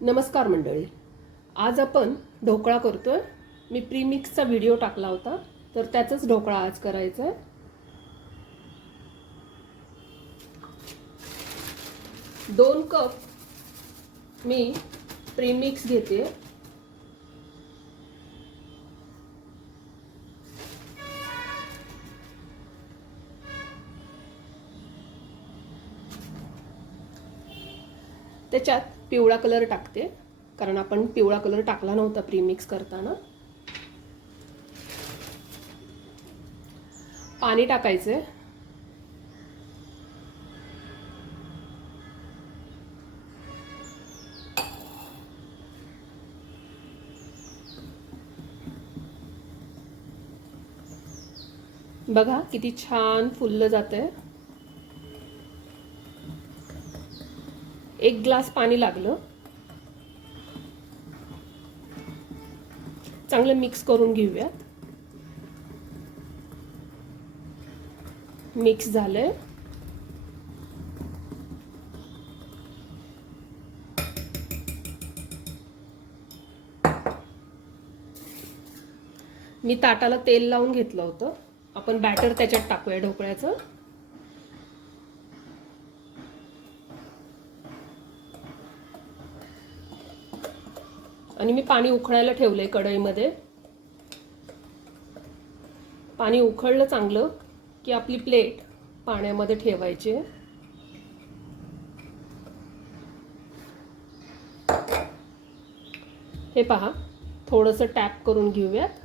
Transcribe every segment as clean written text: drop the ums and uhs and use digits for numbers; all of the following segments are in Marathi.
नमस्कार मंडळी. आज आपण ढोकळा करतोय. मी प्रीमिक्सचा व्हिडिओ टाकला होता, तर त्याचाच ढोकळा आज करायचा आहे. 2 कप मी प्रीमिक्स घेते. त्याच्यात पिवळा कलर टाकते, कारण आपण पिवळा कलर टाकला नव्हता प्रीमिक्स करताना. पाणी टाकायचे. बघा किती छान फुललं जातंय. 1 ग्लास पाणी लागलं. चांगलं मिक्स करून घेऊयात. मिक्स झालंय. मी ताटाला तेल लावून घेतलं होतं. आपण बॅटर त्याच्यात टाकूया ढोकळ्याचं. आणि मी पाणी उकळायला ठेवलंय कढईमध्ये. पाणी उकळलं चांगलं की आपली प्लेट पाण्यामध्ये ठेवायची. हे पहा, थोडंसं टॅप करून घेऊयात.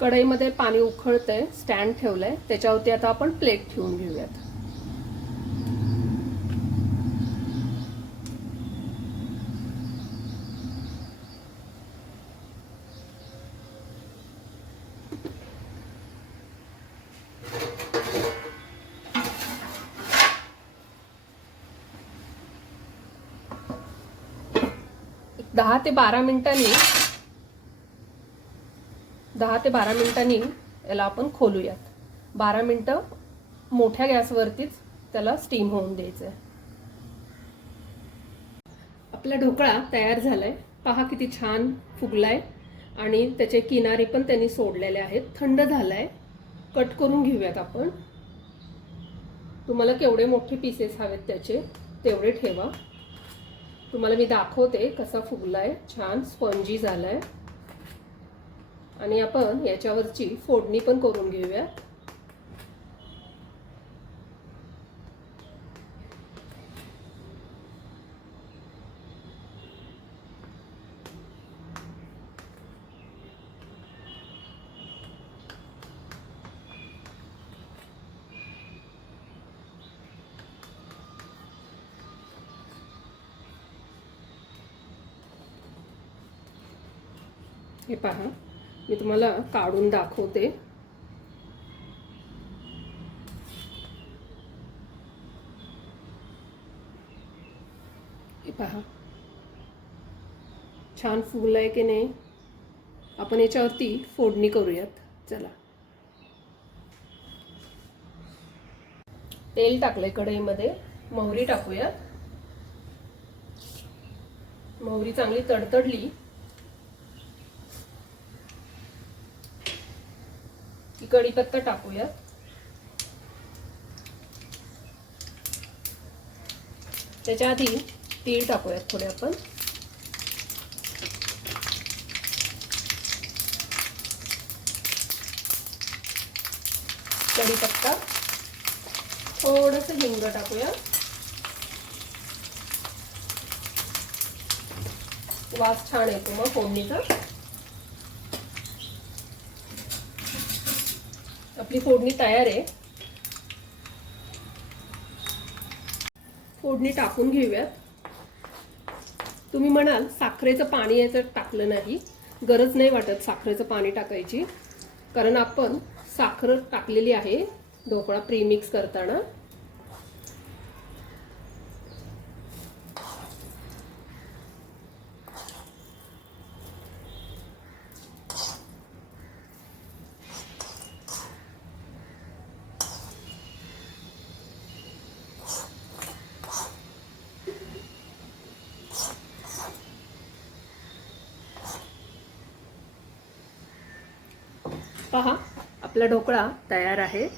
कढईमध्ये पाणी उकळतंय. स्टँड ठेवलंय, त्याच्यावरती आता आपण प्लेट ठेवून घेऊयात. दहा ते बारा मिनिटांनी याला आपण खोलूयात. 12 मिनिटं मोठ्या गॅसवरतीच त्याला स्टीम होऊन द्यायचं आहे. आपला ढोकळा तयार झालाय. पहा किती छान फुगलाय आणि त्याचे किनारे पण त्यांनी सोडलेले आहेत. थंड झालाय. कट करून घेऊयात आपण. तुम्हाला केवढे मोठे पीसेस हवेत त्याचे तेवढे ठेवा. तुम्हाला मी दाखवते कसा फुगलाय. छान स्पंजी झालाय. आणि आपण याच्यावरची फोडणी पण करून घेऊया. हे पहा, मी तुम्हाला काढून दाखवते. हे पहा, छान फुगलाय की नाही. आपण याच्यावरती फोडणी करूयात. चला, तेल टाकलंय कढईमध्ये. मोहरी टाकूयात. मोहरी चांगली तडतडली की कढीपत्ता टाकूयात. त्याच्या आधी तीळ टाकूयात थोडे आपण. कढीपत्ता, थोडंसं हिंग टाकूया. वास छान येतो मग फोडणीचा. आपली फोडणी तयार आहे. फोडणी टाकून घेऊयात. तुम्ही म्हणाल साखरेचं पाणी याच्यात टाकलं नाही. गरज नाही वाटत साखरेचं पाणी टाकायची, कारण आपण साखर टाकलेली आहे ढोकळा प्रीमिक्स करताना. पहा आपला ढोकळा तयार आहे.